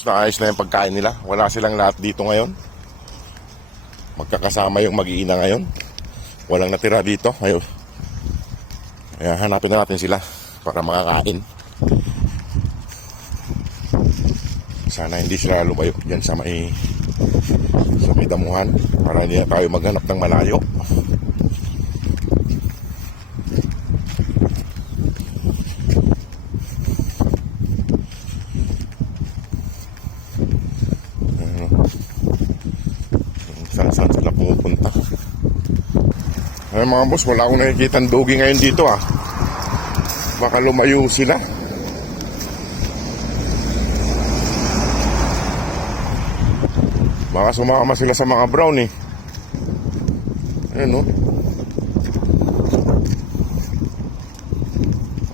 Naayos na yung pagkain nila. Wala silang lahat dito ngayon. Magkakasama yung mag-iina ngayon. Walang natira dito. Ayun. Kaya hanapin na natin sila para makakain. Sana hindi sila lumayo dyan sa may damuhan para hindi na tayo maghanap ng malayo. Saan sila pumupunta? Ay mga boss, wala akong nakikita ng dogi ngayon dito ah. Baka lumayo sila. Baka sumama sila sa mga brown eh. Ayun no.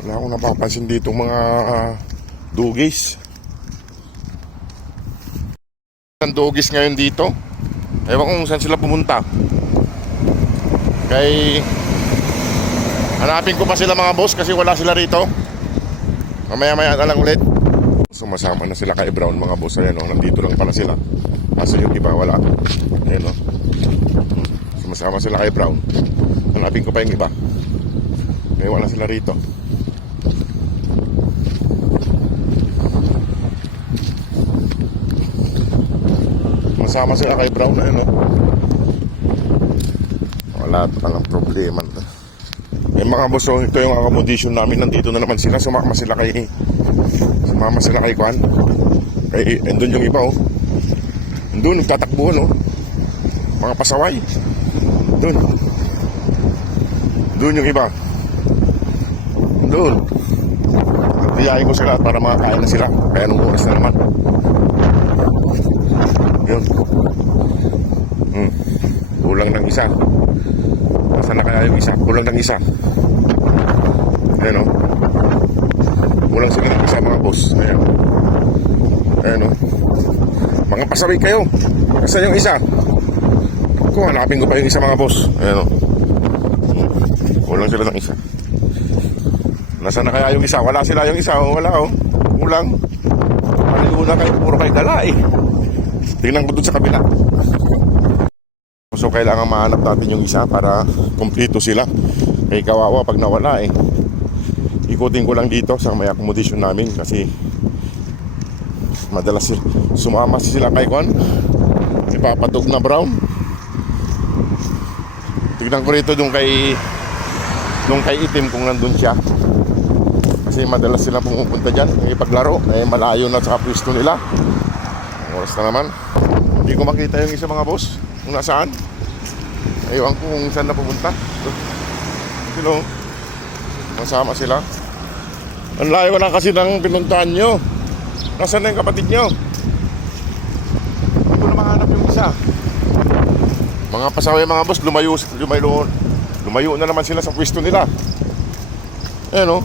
Wala akong napapansin dito mga dugis. Ang dugis ngayon dito. Ewan kung saan sila pumunta. Kay hanapin ko pa sila mga boss kasi wala sila rito. Mamaya-maya na lang ulit. Sumasama na sila kay Brown mga boss. Ayan o, nandito lang pala sila. Kaso yung iba wala. Ayan o. Sumasama sila kay Brown. Hanapin ko pa yung iba. Kaya wala sila rito. Masama sila kay Brown. Ayan o. Wala palang problema. Eh mga boss, so, ito yung accommodation namin. Nandito na naman sila. Sumama sila kay Kwan. Kay, andun yung iba oh. Andun yung tatakbuhan oh. Mga pasaway. Andun yung iba. Andun. Tiyahin ko sila para makakain na sila. Kaya nung oras na naman. Yun. Kulang ng isa. Nasaan na kaya yung isa? Kulang ng isa. Ayan o. Kulang sila ng isa mga boss. Ayan. Ayan o. Mga pasaway kayo. Nasaan yung isa? Kung hanapin ko pa yung isa mga boss. Ayan o. Kulang sila ng isa. Nasaan na kaya yung isa? Wala sila yung isa o. Wala o. Kulang. Maligo na kayo. Puro kayo dala eh. Tingnan ko dun sa kabila. So kailangan mahanap natin yung isa para kumpleto sila. Kaya kawawa pag nawala eh. Ikutin ko lang dito sa may accommodation namin kasi madalas sumama sila kay Kwan. Ipapatog na Brown. Tignan ko rito nung kay Itim kung nandun siya. Kasi madalas sila pumupunta dyan. Ipaglaro. Eh malayo na sa pwesto nila. Oras na naman. Hindi ko makita yung isa mga boss. Kung nasaan. Aywan ko kung saan na pupunta. Hello. Masama sila. Ang layo na kasi ng pinuntahan nyo. Nasaan na yung kapatid nyo? Hindi ko na mahanap yung isa. Mga pasaway mga boss, lumayo na naman sila sa pwesto nila. Ayan o.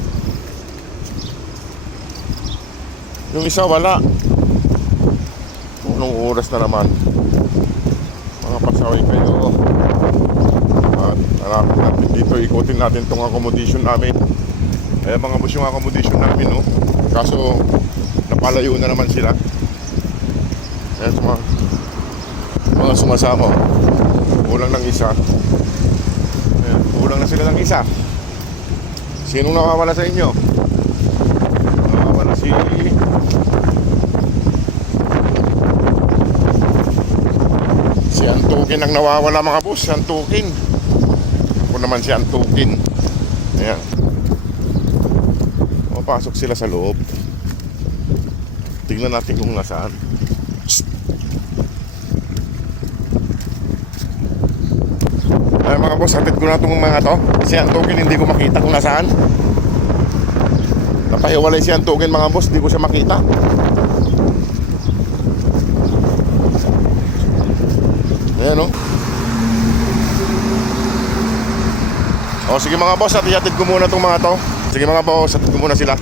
Yung isa wala. Anong oras na naman? Mga pasaway kayo. Hanapin natin dito, ikutin natin itong accommodation namin. Eh mga boss, yung accommodation namin no? Kaso napalayo na naman sila. Ayan sa mga sumasama. Kulang ng isa. Ayan, kulang na sila ng isa. Sinong nawawala sa inyo? Nawawala si Antukin ang nawawala mga boss. Si Antukin. Ako naman si Antukin. Ayan. Pasok sila sa loob. Tingnan natin kung nasaan. Ay mga boss, hatid ko na itong mga to. Si Antukin hindi ko makita kung nasaan. Napahiwalay si Antukin mga boss. Hindi ko siya makita. Ayan o. O sige mga boss, hatid ko muna itong mga to. Sige mga boss, hatid ko muna sila.